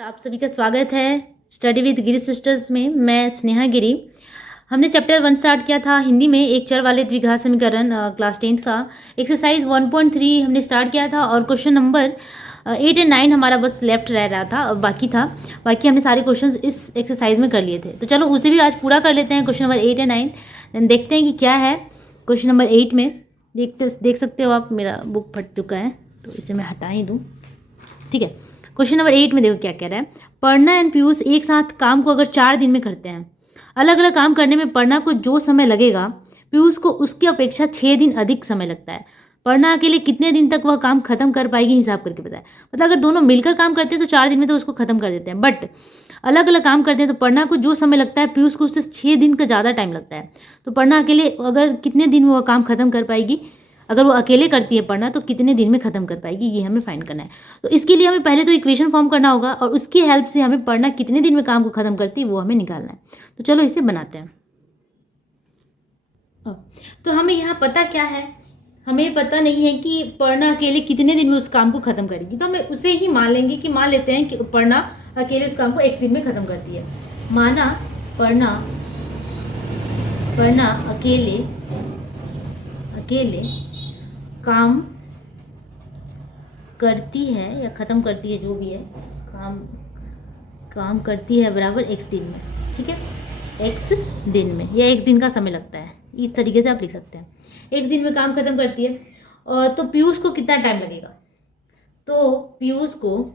आप सभी का स्वागत है स्टडी विद गिरी सिस्टर्स में। मैं स्नेहा गिरी। हमने चैप्टर 1 स्टार्ट किया था हिंदी में, एक चर वाले द्विघात समीकरण, क्लास 10th का एक्सरसाइज 1.3 हमने स्टार्ट किया था और क्वेश्चन नंबर 8 और 9 हमारा बस लेफ्ट रह रहा था और बाकी हमने सारे क्वेश्चंस इस एक्सरसाइज में कर लिए थे। तो चलो उसे भी आज पूरा कर लेते हैं, क्वेश्चन नंबर 8 और 9। देन देखते हैं कि क्या है क्वेश्चन नंबर 8 में। देख सकते हो आप, मेरा बुक फट चुका है तो इसे मैं हटा ही दूँ। ठीक है, क्वेश्चन नंबर 8 में देखो क्या कह रहा है। पढ़ना एंड पीयूष एक साथ काम को अगर 4 दिन में करते हैं, अलग अलग काम करने में पढ़ना को जो समय लगेगा पीयूष को उसकी अपेक्षा 6 दिन अधिक समय लगता है। पढ़ना अकेले कितने दिन तक वह काम खत्म कर पाएगी, हिसाब करके बताए। मतलब अगर दोनों मिलकर काम करते हैं तो 4 दिन में तो उसको खत्म कर देते हैं, बट अलग अलग काम करते हैं तो पढ़ना को जो समय लगता है पीयूष को उससे 6 दिन का ज़्यादा टाइम लगता है। तो पढ़ना अकेले अगर कितने दिन में वह काम खत्म कर पाएगी, अगर वो अकेले करती है पढ़ना तो कितने दिन में ख़त्म कर पाएगी, ये हमें फाइंड करना है। तो इसके लिए हमें पहले तो इक्वेशन फॉर्म करना होगा और उसकी हेल्प से हमें पढ़ना कितने दिन में काम को ख़त्म करती है वो हमें निकालना है। तो चलो इसे बनाते हैं। तो हमें यहाँ पता क्या है, हमें पता नहीं है कि पढ़ना अकेले कितने दिन में उस काम को ख़त्म करेगी। तो हमें उसे ही मान लेंगे कि मान लेते हैं कि पढ़ना अकेले उस काम को x दिन में ख़त्म करती है। माना पढ़ना अकेले काम करती है या ख़त्म करती है, जो भी है काम करती है बराबर x दिन में। ठीक है, x दिन में या एक दिन का समय लगता है, इस तरीके से आप लिख सकते हैं। एक दिन में काम ख़त्म करती है और तो पीयूष को कितना टाइम लगेगा, तो पीयूष को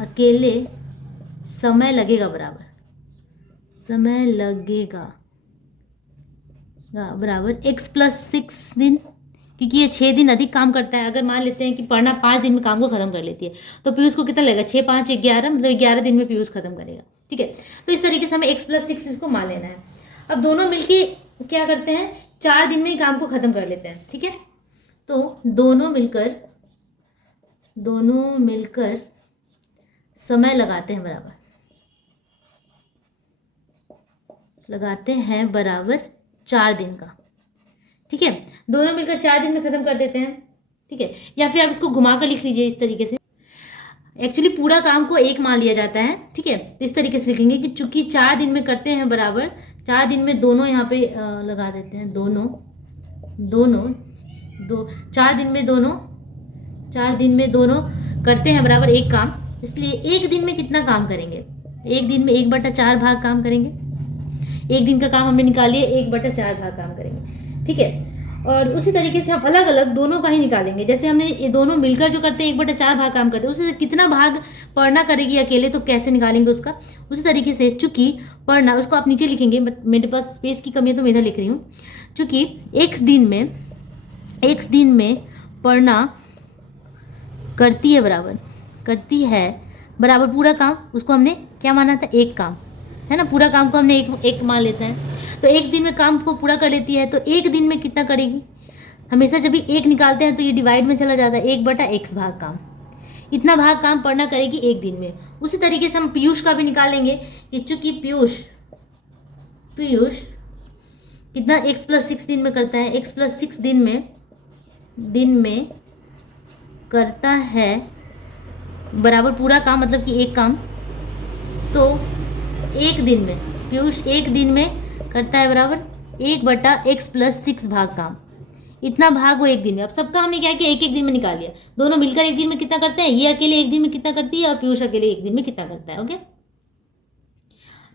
अकेले समय लगेगा बराबर x + 6 दिन, क्योंकि ये 6 दिन अधिक काम करता है। अगर मान लेते हैं कि पढ़ना 5 दिन में काम को ख़त्म कर लेती है तो पीयूष को कितना लगेगा, 6 × 5 = 11, मतलब 11 दिन में पीयूष ख़त्म करेगा। ठीक है, तो इस तरीके से हमें x + 6 इसको मान लेना है। अब दोनों मिलके क्या करते हैं, 4 दिन में ही काम को ख़त्म कर लेते हैं। ठीक है, तो दोनों मिलकर समय लगाते हैं बराबर 4 दिन का। ठीक है, दोनों मिलकर 4 दिन में ख़त्म कर देते हैं। ठीक है, या फिर आप इसको घुमा कर लिख लीजिए इस तरीके से। एक्चुअली पूरा काम को एक मान लिया जाता है। ठीक है, तो इस तरीके से लिखेंगे कि चूंकि 4 दिन में करते हैं बराबर 4 दिन में दोनों यहाँ पे लगा देते हैं, दोनों 4 दिन में दोनों करते हैं बराबर एक काम। इसलिए एक दिन में कितना काम करेंगे, एक दिन में 1/4 भाग काम करेंगे। एक दिन का काम हमने निकाल लिया, 1/4 भाग काम करेंगे। ठीक है, और उसी तरीके से हम अलग अलग दोनों का ही निकालेंगे। जैसे हमने ये दोनों मिलकर जो करते हैं 1/4 भाग काम करते हैं, उससे कितना भाग पढ़ना करेगी अकेले, तो कैसे निकालेंगे उसका। उसी तरीके से चूंकि पढ़ना, उसको आप नीचे लिखेंगे, मेरे पास स्पेस की कमी है तो मैं इधर लिख रही हूँ। चूंकि x दिन में पढ़ना करती है बराबर पूरा काम, उसको हमने क्या माना था, एक काम है ना, पूरा काम को हमने एक मान लेते हैं। तो एक दिन में काम को पूरा कर लेती है, तो एक दिन में कितना करेगी। हमेशा जब भी एक निकालते हैं तो ये डिवाइड में चला जाता है, 1/x भाग काम, इतना भाग काम पढ़ना करेगी एक दिन में। उसी तरीके से हम पीयूष का भी निकाल लेंगे कि चूंकि पीयूष कितना x + 6 दिन में करता है, x + 6 दिन में करता है बराबर पूरा काम, मतलब कि एक काम। तो एक दिन में पीयूष एक दिन में करता है बराबर 1/x + 6 भाग काम, इतना भाग वो एक दिन में। अब सबका हमने क्या किया, एक दिन में निकाल लिया। दोनों मिलकर एक दिन में कितना करते हैं, ये अकेले एक दिन में कितना करती है और पीयूष अकेले एक दिन में कितना करता है। ओके,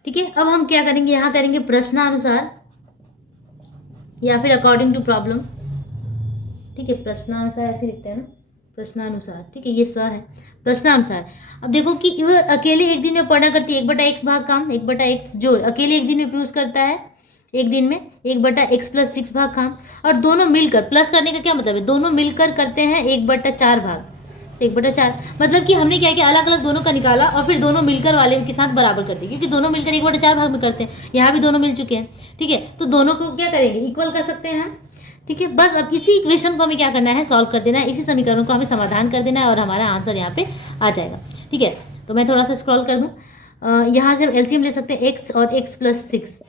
ठीक है। अब हम क्या करेंगे, यहाँ करेंगे प्रश्नानुसार या फिर अकॉर्डिंग टू प्रॉब्लम। ठीक है, प्रश्नानुसार ऐसे लिखते हैं ना, प्रश्नानुसार। ठीक है, ये स है प्रश्नानुसार। अब देखो कि वह अकेले एक दिन में पढ़ना करती है 1/x भाग काम, 1/x जो अकेले एक दिन में पीयूष करता है एक दिन में 1/x + 6 भाग काम, और दोनों मिलकर, प्लस करने का क्या मतलब है, दोनों मिलकर करते हैं 1/4 भाग। 1/4 मतलब कि हमने क्या किया, अलग अलग दोनों का निकाला और फिर दोनों मिलकर वाले के साथ बराबर कर दिया, क्योंकि दोनों मिलकर 1/4 भाग में करते हैं। यहाँ भी दोनों मिल चुके हैं। ठीक है, तो दोनों को क्या करेंगे, इक्वल कर सकते हैं हम। ठीक है, बस अब इसी इक्वेशन को हमें क्या करना है, सॉल्व कर देना है। इसी समीकरण को हमें समाधान कर देना है और हमारा आंसर यहाँ पे आ जाएगा। ठीक है, तो मैं थोड़ा सा स्क्रॉल कर दूँ, यहाँ से हम एलसीएम ले सकते हैं, x और x + 6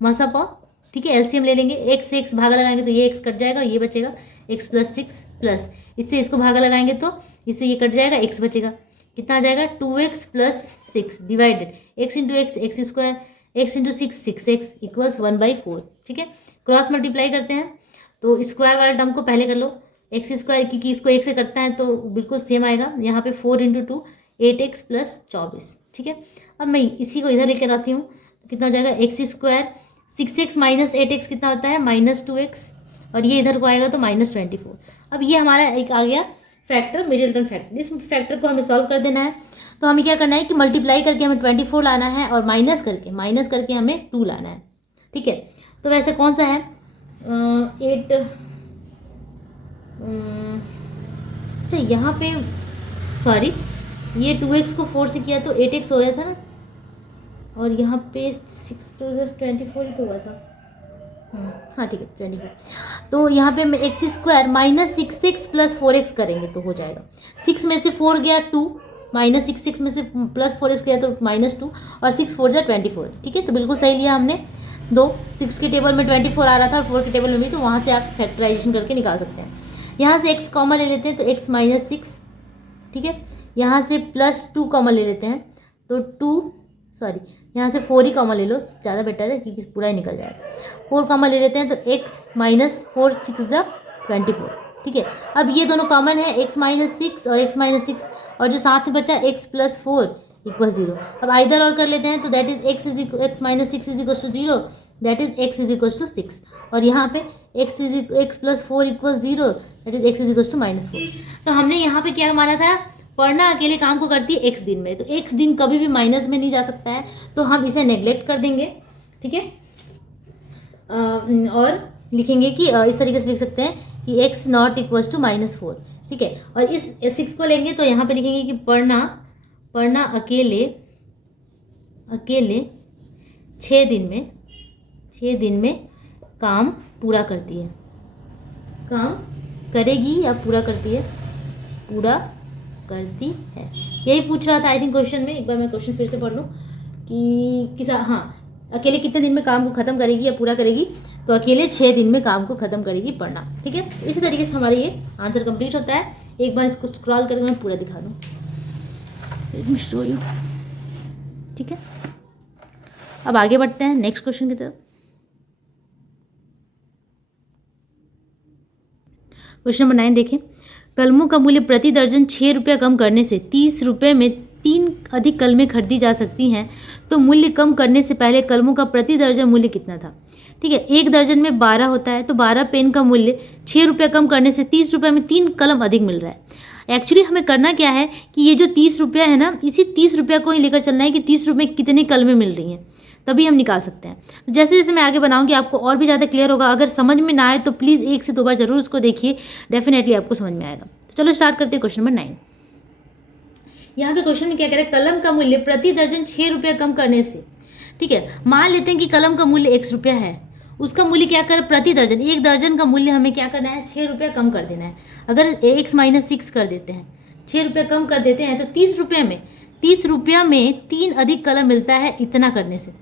मसा पाओ। ठीक है, एलसीएम ले लेंगे, x से x भागा लगाएंगे तो ये x कट जाएगा, ये बचेगा एक्स प्लस सिक्स प्लस इससे इसको भागा लगाएंगे तो इससे ये कट जाएगा, एक्स बचेगा। कितना आ जाएगा 2x plus six divided x into x x square x into six six x equals 1/4। ठीक है, क्रॉस मल्टीप्लाई करते हैं तो स्क्वायर वाला टर्म को पहले कर लो, एक्स स्क्वायर क्योंकि इसको एक से करता है तो बिल्कुल सेम आएगा। यहाँ पे 4 इंटू 2 8x प्लस 24। ठीक है, अब मैं इसी को इधर लेकर आती हूँ, कितना हो जाएगा x square 6x minus 8x कितना होता है -2x, और ये इधर को आएगा तो -24। अब ये हमारा एक आ गया फैक्टर, मिडिल टर्म फैक्टर। इस फैक्टर को हमें सॉल्व कर देना है, तो हमें क्या करना है कि मल्टीप्लाई करके हमें 24 लाना है और माइनस करके हमें 2 लाना है। ठीक है, तो वैसे कौन सा है 8 अच्छा यहाँ पे सॉरी ये 2x को 4 से किया तो 8x हो गया था ना, और यहाँ पे 6 to 24 ही तो हुआ था। हाँ ठीक है 24। तो यहाँ पे हम x square minus 6x plus 4x करेंगे तो हो जाएगा। 6 में से 4 गया 2, माइनस 6 में से प्लस 4x गया तो -2, और 6 4 जा 24। ठीक है, तो बिल्कुल सही लिया हमने। 6 के टेबल में 24 आ रहा था और 4 के टेबल में भी, तो वहाँ से आप फैक्टराइजेशन करके निकाल सकते हैं। यहाँ से x कॉमन ले लेते हैं तो x माइनस 6। ठीक है, यहाँ से +2 कॉमन ले लेते हैं तो यहाँ से 4 ही कॉमन ले लो, ज़्यादा बेटर है क्योंकि पूरा ही निकल जाएगा। 4 कॉमन ले लेते हैं तो x माइनस 4 6 जा 24। ठीक है, अब ये दोनों कॉमन है x माइनस 6 और x माइनस 6, और जो साथ में बचा x प्लस 4 इक्वल 0। अब आइदर और कर लेते हैं तो that is x minus 6 is equal to 0, that is x is equal to 6, और यहाँ पे x plus 4 equal 0, that is x is equal to -4। तो हमने यहाँ पे क्या माना था, पढ़ना अकेले काम को करती है x दिन में, तो x दिन कभी भी माइनस में नहीं जा सकता है, तो हम इसे नेग्लेक्ट कर देंगे। ठीक है, और लिखेंगे कि इस तरीके से लिख सकते हैं कि x नॉट इक्वल्स टू -4। ठीक है, और इस 6 को लेंगे तो यहाँ पे लिखेंगे कि पढ़ना अकेले 6 दिन में काम पूरा करती है, काम करेगी या पूरा करती है, पूरा करती है। यही पूछ रहा था आई थिंक क्वेश्चन में। एक बार मैं क्वेश्चन फिर से पढ़ लूँ कि अकेले कितने दिन में काम को ख़त्म करेगी या पूरा करेगी, तो अकेले 6 दिन में काम को ख़त्म करेगी पढ़ना। ठीक है, इसी तरीके से हमारा ये आंसर कंप्लीट होता है। एक बार इसको स्क्रॉल करके मैं पूरा दिखा दूँ, लेट मी शो यू। ठीक है, अब आगे बढ़ते हैं नेक्स्ट क्वेश्चन की तरफ। क्वेश्चन नंबर 9 देखें, कलमों का मूल्य प्रति दर्जन 6 रुपया कम करने से 30 रुपये में 3 अधिक कलमें खरीदी जा सकती हैं, तो मूल्य कम करने से पहले कलमों का प्रति दर्जन मूल्य कितना था। ठीक है, एक दर्जन में 12 होता है, तो 12 पेन का मूल्य 6 रुपया कम करने से 30 रुपये में 3 कलम अधिक मिल रहा है। एक्चुअली हमें करना क्या है कि ये जो 30 रुपया है ना, इसी 30 रुपया को ही लेकर चलना है कि 30 रुपये में कितनी कलमें मिल रही हैं, तभी हम निकाल सकते हैं। तो जैसे जैसे मैं आगे बनाऊंगी आपको और भी ज़्यादा क्लियर होगा। अगर समझ में ना आए तो प्लीज़ 1 से 2 बार जरूर उसको देखिए, डेफिनेटली आपको समझ में आएगा। तो चलो स्टार्ट करते हैं क्वेश्चन नंबर 9। यहाँ पे क्वेश्चन में क्या कह रहा है, कलम का मूल्य प्रति दर्जन 6 रुपया कम करने से। ठीक है, मान लेते हैं कि कलम का मूल्य x रुपया है, उसका मूल्य क्या कर प्रति दर्जन, एक दर्जन का मूल्य हमें क्या करना है 6 रुपया कम कर देना है। अगर x माइनस 6 कर देते हैं, 6 रुपया कम कर देते हैं, तो 30 रुपया में 3 अधिक कलम मिलता है इतना करने से।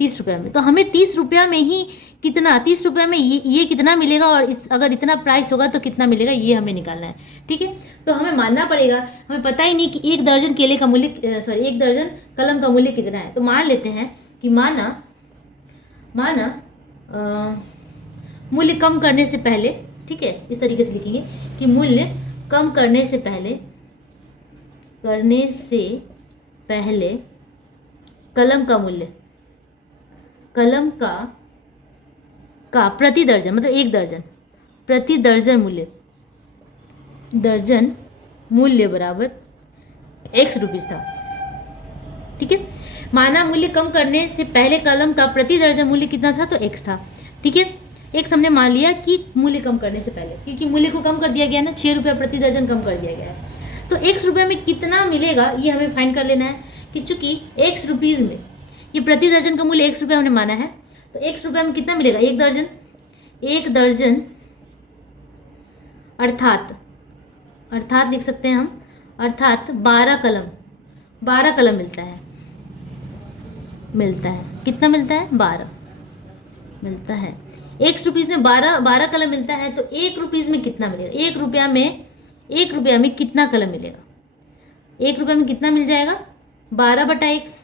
30 रुपया में, तो हमें 30 रुपया में ही कितना, 30 रुपये में ये कितना मिलेगा, और अगर इतना प्राइस होगा तो कितना मिलेगा, ये हमें निकालना है। ठीक है, तो हमें मानना पड़ेगा, हमें पता ही नहीं कि एक दर्जन केले का मूल्य एक दर्जन कलम का मूल्य कितना है। तो मान लेते हैं कि माना मूल्य कम करने से पहले, ठीक है, इस तरीके से लिखेंगे कि मूल्य कम करने से पहले कलम का प्रति दर्जन, मतलब एक दर्जन, प्रति दर्जन मूल्य बराबर x रुपीज़ था। ठीक है, माना मूल्य कम करने से पहले कलम का प्रति दर्जन मूल्य कितना था, तो x था। ठीक है, x हमने मान लिया कि मूल्य कम करने से पहले, क्योंकि मूल्य को कम कर दिया गया ना, 6 रुपया प्रति दर्जन कम कर दिया गया है, तो x रुपये में कितना मिलेगा ये हमें फाइंड कर लेना है। कि चूंकि x रुपीज़ में ये प्रति दर्जन का मूल्य x रुपया हमने माना है, तो x रुपये में कितना मिलेगा, एक दर्जन अर्थात लिख सकते हैं हम, अर्थात 12 कलम मिलता है। कितना मिलता है, 12 मिलता है। एक रुपीज़ में 12 कलम मिलता है, तो 1 रुपीज़ में कितना मिलेगा? 1 रुपया में कितना कलम मिलेगा? 1 रुपये में कितना मिल जाएगा? 12/x।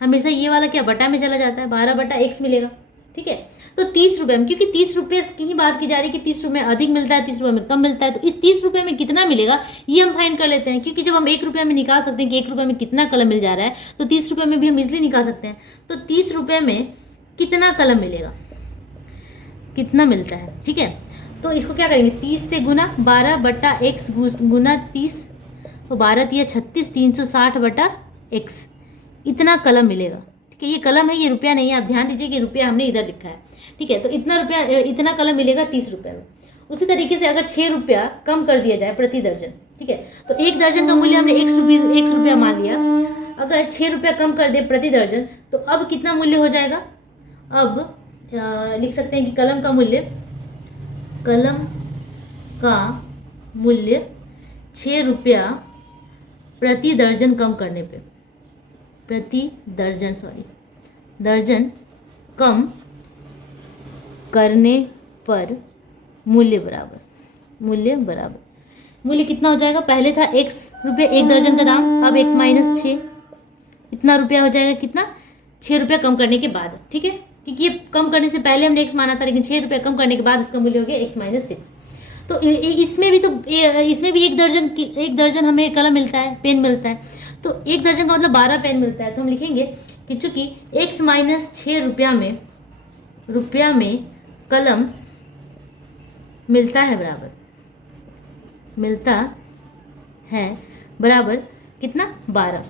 हमेशा ये वाला क्या बटा में चला जाता है, 12/x मिलेगा। ठीक है, तो 30 रुपये में, क्योंकि 30 रुपये की ही बात की जा रही है कि 30 रुपये में अधिक मिलता है, 30 रुपये में कम मिलता है, तो इस 30 रुपये में कितना मिलेगा ये हम फाइंड कर लेते हैं। क्योंकि जब हम 1 रुपये में निकाल सकते हैं कि 1 रुपये में कितना कलम मिल जा रहा है, तो 30 रुपये में भी हम इजिली निकाल सकते हैं। तो 30 रुपये में कितना कलम मिलेगा, कितना मिलता है? ठीक है, तो इसको क्या करेंगे, 30 से गुना 12/x गुना 30, तो 12×3 = 36, 360/x, इतना कलम मिलेगा। ठीक है, ये कलम है, ये रुपया नहीं है। आप ध्यान दीजिए कि रुपया हमने इधर लिखा है। ठीक है, तो इतना कलम मिलेगा 30 रुपये में। उसी तरीके से अगर 6 रुपया कम कर दिया जाए प्रति दर्जन, ठीक है, तो 1 दर्जन का मूल्य हमने 1 रुपया मान लिया। अगर 6 रुपया कम कर दे प्रति दर्जन, तो अब कितना मूल्य हो जाएगा? अब लिख सकते हैं कि कलम का मूल्य 6 रुपया प्रति दर्जन कम करने पे, दर्जन कम करने पर मूल्य कितना हो जाएगा? पहले था ₹1 1 दर्जन का दाम, अब x - 6, इतना रुपया हो जाएगा। कितना? 6 रुपया कम करने के बाद। ठीक है, क्योंकि ये कम करने से पहले हमने x माना था, लेकिन 6 रुपया कम करने के बाद उसका मूल्य हो गया x - 6। तो इसमें भी एक दर्जन हमें कलम मिलता है, पेन मिलता है। तो 1 दर्जन का मतलब 12 पेन मिलता है। तो हम लिखेंगे कि चूंकि x - 6 रुपया में कलम मिलता है बराबर कितना? 12।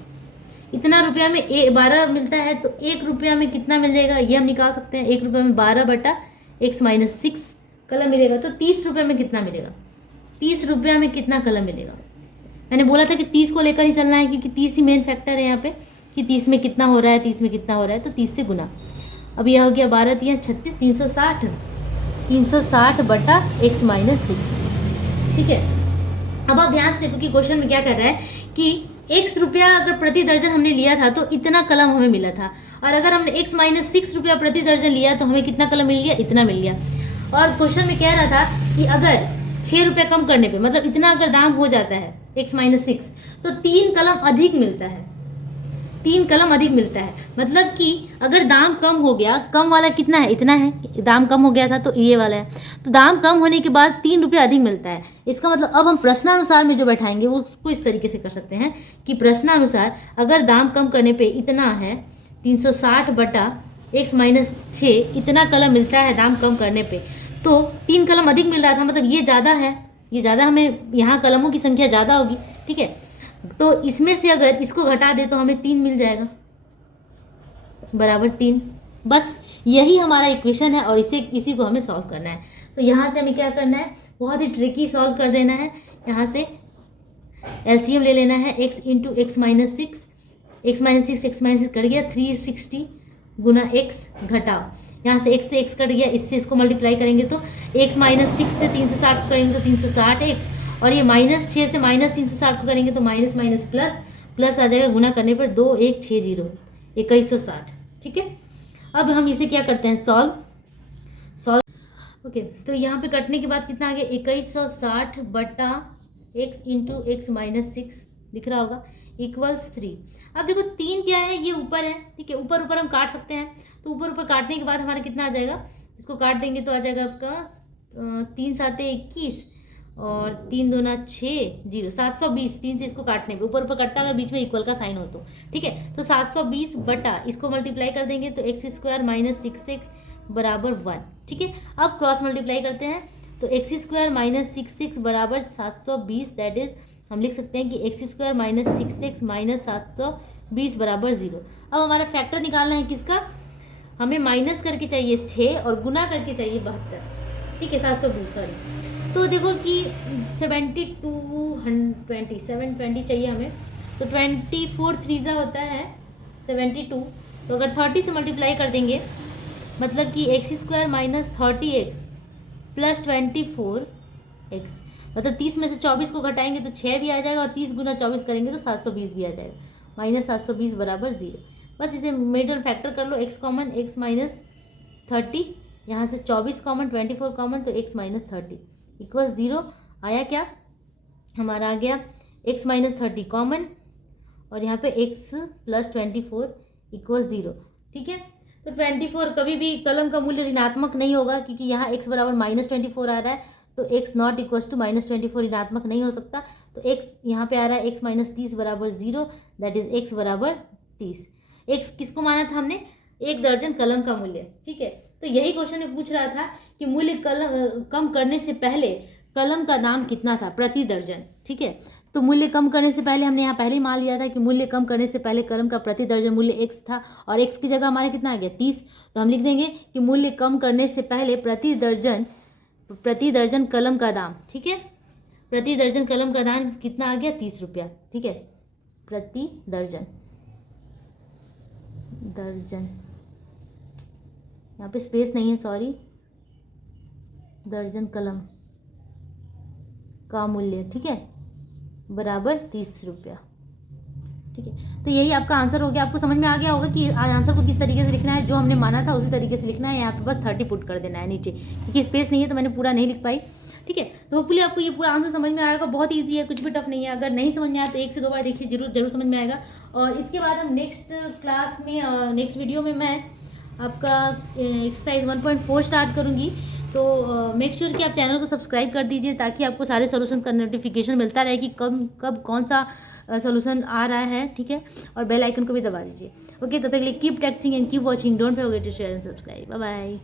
इतना रुपया में 12 मिलता है, तो 1 रुपया में कितना मिल जाएगा ये हम निकाल सकते हैं। 1 रुपये में 12/x - 6 कलम मिलेगा। तो 30 रुपये में कितना मिलेगा? 30 रुपया में कितना कलम मिलेगा? मैंने बोला था कि 30 को लेकर ही चलना है, क्योंकि 30 ही मेन फैक्टर है यहाँ पे कि 30 में कितना हो रहा है, 30 में कितना हो रहा है, तो 30 से गुना। अब यह हो गया 12×3 = 36, 360/x - 6। ठीक है, अब आप ध्यान से देखो कि क्वेश्चन में क्या कर रहा है कि 1 रुपया अगर प्रति दर्जन हमने लिया था तो इतना कलम हमें मिला था, और अगर हमने x - 6 रुपया प्रति दर्जन लिया तो हमें कितना कलम मिल गया? इतना मिल गया। और क्वेश्चन में कह रहा था कि अगर 6 रुपया कम करने पे, मतलब इतना अगर दाम हो जाता है x - 6, तो 3 कलम अधिक मिलता है। 3 कलम अधिक मिलता है, मतलब कि अगर दाम कम हो गया, कम वाला कितना है? इतना है। दाम कम हो गया था तो ये वाला है, तो दाम कम होने के बाद 3 रुपया अधिक मिलता है। इसका मतलब अब हम प्रश्नानुसार में जो बैठाएंगे वो उसको इस तरीके से कर सकते हैं कि प्रश्नानुसार अगर दाम कम करने पे इतना है, 360/x - 6 इतना कलम मिलता है दाम कम करने पे, तो 3 कलम अधिक मिल रहा था, मतलब ये ज़्यादा है, ये ज़्यादा, हमें यहाँ कलमों की संख्या ज़्यादा होगी। ठीक है, तो इसमें से अगर इसको घटा दे तो हमें 3 मिल जाएगा बराबर 3। बस यही हमारा इक्वेशन है और इसी को हमें सॉल्व करना है। तो यहाँ से हमें क्या करना है? बहुत ही ट्रिकी सॉल्व कर देना है। यहाँ से एलसीएम ले लेना है, x × x - 6, x - 6 कट गया, 360 गुना x घटाओ, यहाँ से x से x कट गया, इससे इसको मल्टीप्लाई करेंगे तो x - 6 से 360 करेंगे तो 360x, और ये -6 से -360 को करेंगे तो माइनस माइनस प्लस आ जाएगा, गुना करने पर 2 1 6 0 2160। ठीक है, अब हम इसे क्या करते हैं? सॉल्व। ओके, तो यहाँ पे कटने के बाद कितना आ गया? 2160/x × x - 6 दिख रहा होगा = 3। अब देखो 3 क्या है? ये ऊपर है। ठीक है, ऊपर हम काट सकते हैं, तो ऊपर काटने के बाद हमारा कितना आ जाएगा? इसको काट देंगे तो आ जाएगा आपका 3 × 7 = 21 और 3 × 2 = 6 0 720। 3 से इसको काटने पे ऊपर कटता अगर बीच में इक्वल का साइन हो तो। ठीक है, तो 720 बटा इसको मल्टीप्लाई कर देंगे तो x² - 6x बराबर 1। ठीक है, अब क्रॉस मल्टीप्लाई करते हैं तो x² - 6x बराबर 720, दैट इज हम लिख सकते हैं कि x² - 6x - 720 बराबर 0। अब हमारा फैक्टर निकालना है किसका? हमें माइनस करके चाहिए 6 और गुना करके चाहिए 72। ठीक है, 720 सॉरी। तो देखो कि 720 चाहिए हमें, तो 24 3 होता है 72। तो अगर 30 से मल्टीप्लाई कर देंगे मतलब कि x² - 30x प्लस 24x, मतलब 30 में से 24 को घटाएंगे तो 6 भी आ जाएगा, और 30 गुना 24 करेंगे तो 720 भी आ जाएगा, -720 बराबर 0। बस इसे मिडल फैक्टर कर लो, x कॉमन, x - 30 यहाँ से 24 कॉमन, 24 कॉमन, तो x माइनस 30 इक्वल 0 आया। क्या हमारा आ गया x माइनस 30 कॉमन और यहाँ पे x प्लस 24 इक्वल 0। ठीक है, तो 24 कभी भी कलम का मूल्य ऋणात्मक नहीं होगा क्योंकि यहाँ x बराबर माइनस 24 आ रहा है, तो x not equal to minus 24 ऋणात्मक नहीं हो सकता। तो x यहाँ पे आ रहा है x माइनस 30 बराबर 0, दैट इज x बराबर 30। x किसको माना था हमने? 1 दर्जन कलम का मूल्य। ठीक है, तो यही क्वेश्चन में पूछ रहा था कि मूल्य कम करने से पहले कलम का दाम कितना था प्रति दर्जन। ठीक है, तो मूल्य कम करने से पहले हमने यहाँ पहले ही मान लिया था कि मूल्य कम करने से पहले कलम का प्रति दर्जन मूल्य x था और x की जगह हमारे कितना आ गया 30। तो हम लिख देंगे कि मूल्य कम करने से पहले प्रति दर्जन कलम का दाम। ठीक है, प्रति दर्जन कलम का दाम कितना आ गया 30 रुपया। ठीक है, प्रति दर्जन यहाँ पे स्पेस नहीं है, सॉरी, दर्जन कलम का मूल्य। ठीक है, बराबर 30 रुपया। ठीक है, तो यही आपका आंसर हो गया। आपको समझ में आ गया होगा कि आंसर को किस तरीके से लिखना है। जो हमने माना था उसी तरीके से लिखना है। यहाँ पे बस 30 पुट कर देना है नीचे, क्योंकि स्पेस नहीं है तो मैंने पूरा नहीं लिख पाई। ठीक है, तो होपफुली आपको ये पूरा आंसर समझ में आएगा। बहुत ईजी है, कुछ भी टफ नहीं है। अगर नहीं समझ में आया तो 1 से 2 बार देखिए, जरूर समझ में आएगा। और इसके बाद हम नेक्स्ट क्लास में, नेक्स्ट वीडियो में मैं आपका एक्सरसाइज 1.4 स्टार्ट करूँगी। तो मेक श्योर कि आप चैनल को सब्सक्राइब कर दीजिए ताकि आपको सारे सोल्यूशन का नोटिफिकेशन मिलता रहे कि कब कौन सा सोल्यूशन आ रहा है। ठीक है, और बेल आइकन को भी दबा दीजिए। ओके, तब तक के लिए keep taxing and keep watching, don't forget to share and subscribe. Bye bye.